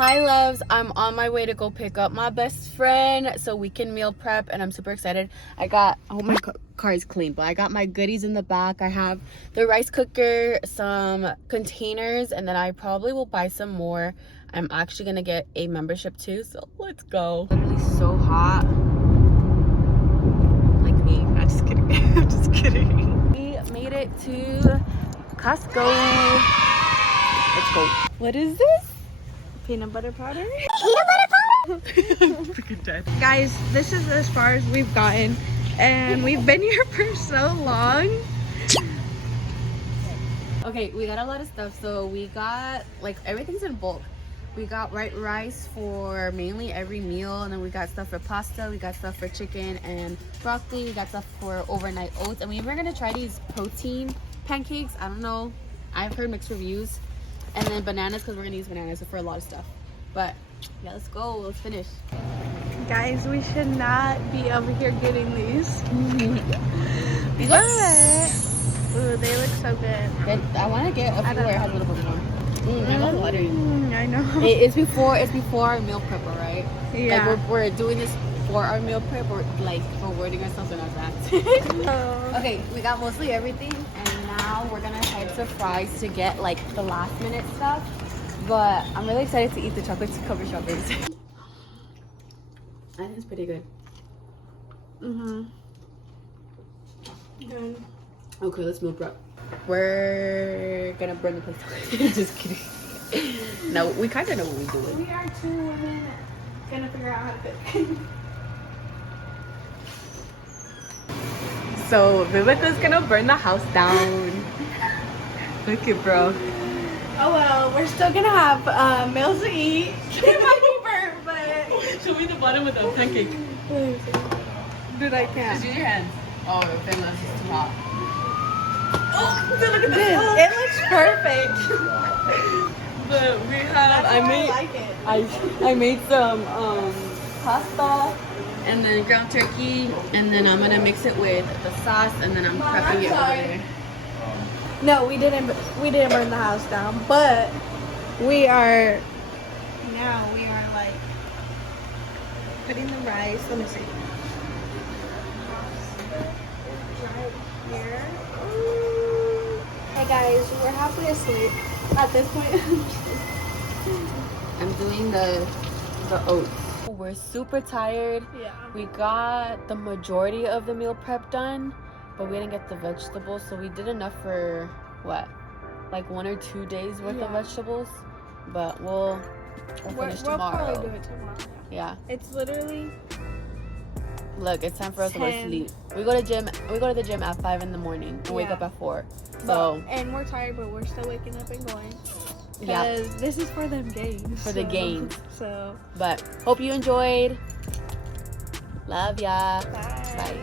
Hi loves, I'm on my way to go pick up my best friend so we can meal prep, and I'm super excited. I got, oh, my car is clean, but I got my goodies in the back. I have the rice cooker, some containers, and then I probably will buy some more. I'm actually gonna get a membership too, so let's go. Literally so hot. Like me. I'm just kidding. I'm just kidding. We made it to Costco. Let's go. What is this? Peanut butter powder. Peanut butter powder. I'm freaking dead. Guys, this is as far as we've gotten, and we've been here for so long. Okay, we got a lot of stuff. So we got, like, everything's in bulk. We got white rice for mainly every meal, and then we got stuff for pasta, we got stuff for chicken and broccoli, we got stuff for overnight oats, and we were gonna try these protein pancakes. I don't know, I've heard mixed reviews. And then bananas, because we're gonna use bananas for a lot of stuff. But yeah, let's go, let's finish. Guys, we should not be over here getting these. These are, ooh, they look so good. I want to get a few where it has a little bit more. I love water. I know. It's before our meal prep, all right? Yeah. Like we're doing this for our meal prep, or like we're wording ourselves in advance. Okay, we got mostly everything, and now we're gonna head to Fry's to get like the last minute stuff. But I'm really excited to eat the chocolate covered strawberries. I think it's pretty good. Good. Okay, let's meal prep. We're gonna burn the place. Just kidding. No, we kind of know what we're doing. We are two women gonna figure out how to cook. So Vivica's gonna burn the house down. Look at bro. Oh well, we're still gonna have meals to eat. It might be burnt, but Show me the bottom of the pancake. dude, I can't. Just use your hands. Oh, the thing is too hot. Oh, look at this. It looks perfect. But we have, I made some pasta and then ground turkey, and then I'm gonna mix it with the sauce, and then I'm prepping it over there. No, we didn't burn the house down, but we are like putting the rice. Let me see. Right here. Hey guys, we're halfway asleep at this point. I'm doing the oats. We're super tired. Yeah. We got the majority of the meal prep done, but we didn't get the vegetables, so we did enough for what, like 1 or 2 days worth of vegetables. But we'll finish tomorrow. We'll probably do it tomorrow. Yeah. It's literally. Look, it's time for us to go to sleep. We go to the gym at 5 in the morning and wake up at 4. So and we're tired, but we're still waking up and going. Yeah. This is for them games. For the games. So. But hope you enjoyed. Love ya. Bye. Bye.